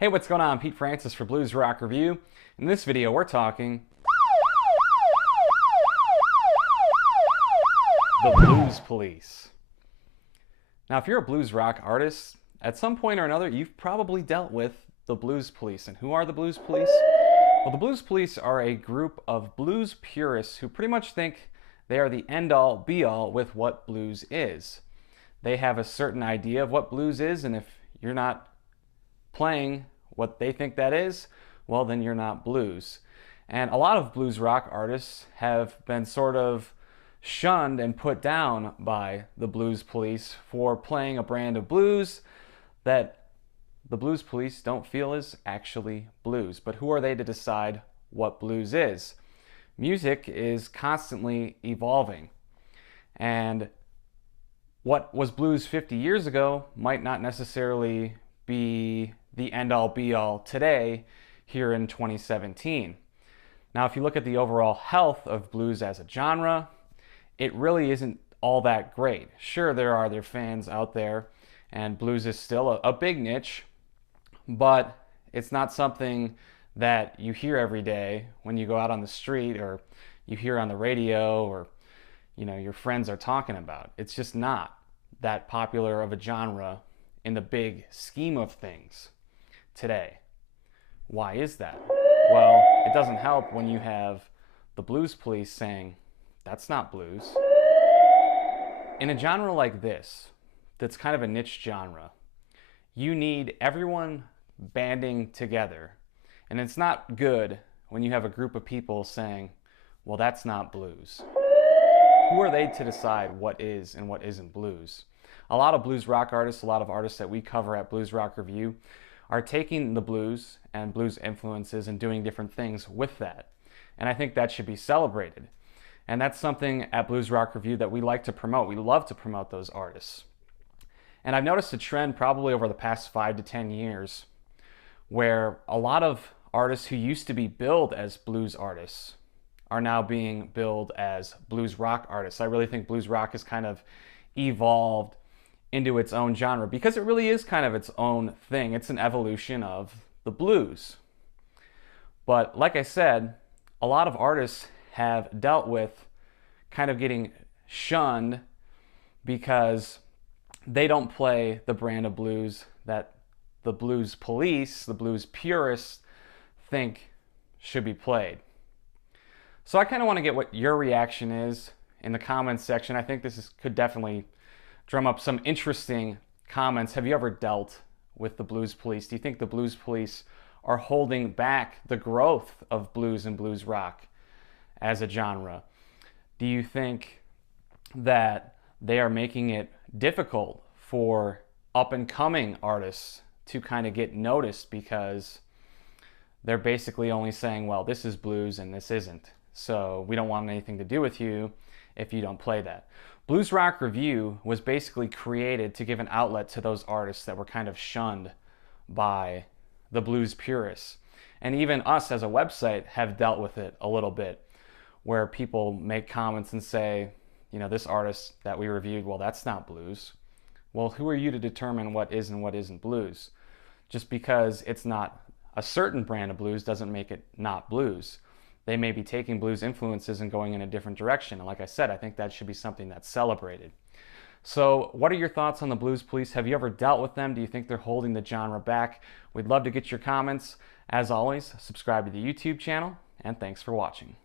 Hey, what's going on? Pete Francis for Blues Rock Review. In this video, we're talking the Blues Police. Now, if you're a blues rock artist, at some point or another, you've probably dealt with the Blues Police. And who are the Blues Police? Well, the Blues Police are a group of blues purists who pretty much think they are the end-all, be-all with what blues is. They have a certain idea of what blues is, and if you're not playing what they think that is, well, then you're not blues. And a lot of blues rock artists have been sort of shunned and put down by the Blues Police for playing a brand of blues that the Blues Police don't feel is actually blues. But who are they to decide what blues is? Music is constantly evolving, and what was blues 50 years ago might not necessarily be the end-all be-all today here in 2017. Now, if you look at the overall health of blues as a genre, it really isn't all that great. Sure, there are their fans out there, and blues is still a big niche, but it's not something that you hear every day when you go out on the street, or you hear on the radio, or your friends are talking about. It's just not that popular of a genre in the big scheme of things today. Why is that? Well, it doesn't help when you have the Blues Police saying, that's not blues. In a genre like this, that's kind of a niche genre, you need everyone banding together. And it's not good when you have a group of people saying, well, that's not blues. Who are they to decide what is and what isn't blues? A lot of blues rock artists, a lot of artists that we cover at Blues Rock Review are taking the blues and blues influences and doing different things with that. And I think that should be celebrated. And that's something at Blues Rock Review that we like to promote. We love to promote those artists. And I've noticed a trend probably over the past 5 to 10 years where a lot of artists who used to be billed as blues artists are now being billed as blues rock artists. I really think blues rock has kind of evolved into its own genre because it really is kind of its own thing. It's an evolution of the blues. But like I said, a lot of artists have dealt with kind of getting shunned because they don't play the brand of blues that the Blues Police, the blues purists, think should be played. So I kind of want to get what your reaction is in the comments section. I think this could definitely drum up some interesting comments. Have you ever dealt with the Blues Police? Do you think the Blues Police are holding back the growth of blues and blues rock as a genre? Do you think that they are making it difficult for up-and-coming artists to kind of get noticed because they're basically only saying, well, this is blues and this isn't, so we don't want anything to do with you if you don't play that? Blues Rock Review was basically created to give an outlet to those artists that were kind of shunned by the blues purists. And even us as a website have dealt with it a little bit, where people make comments and say, this artist that we reviewed, well, that's not blues. Well, who are you to determine what is and what isn't blues? Just because it's not a certain brand of blues doesn't make it not blues. They may be taking blues influences and going in a different direction. And like I said, I think that should be something that's celebrated. So what are your thoughts on the Blues Police? Have you ever dealt with them? Do you think they're holding the genre back? We'd love to get your comments. As always, subscribe to the YouTube channel, and thanks for watching.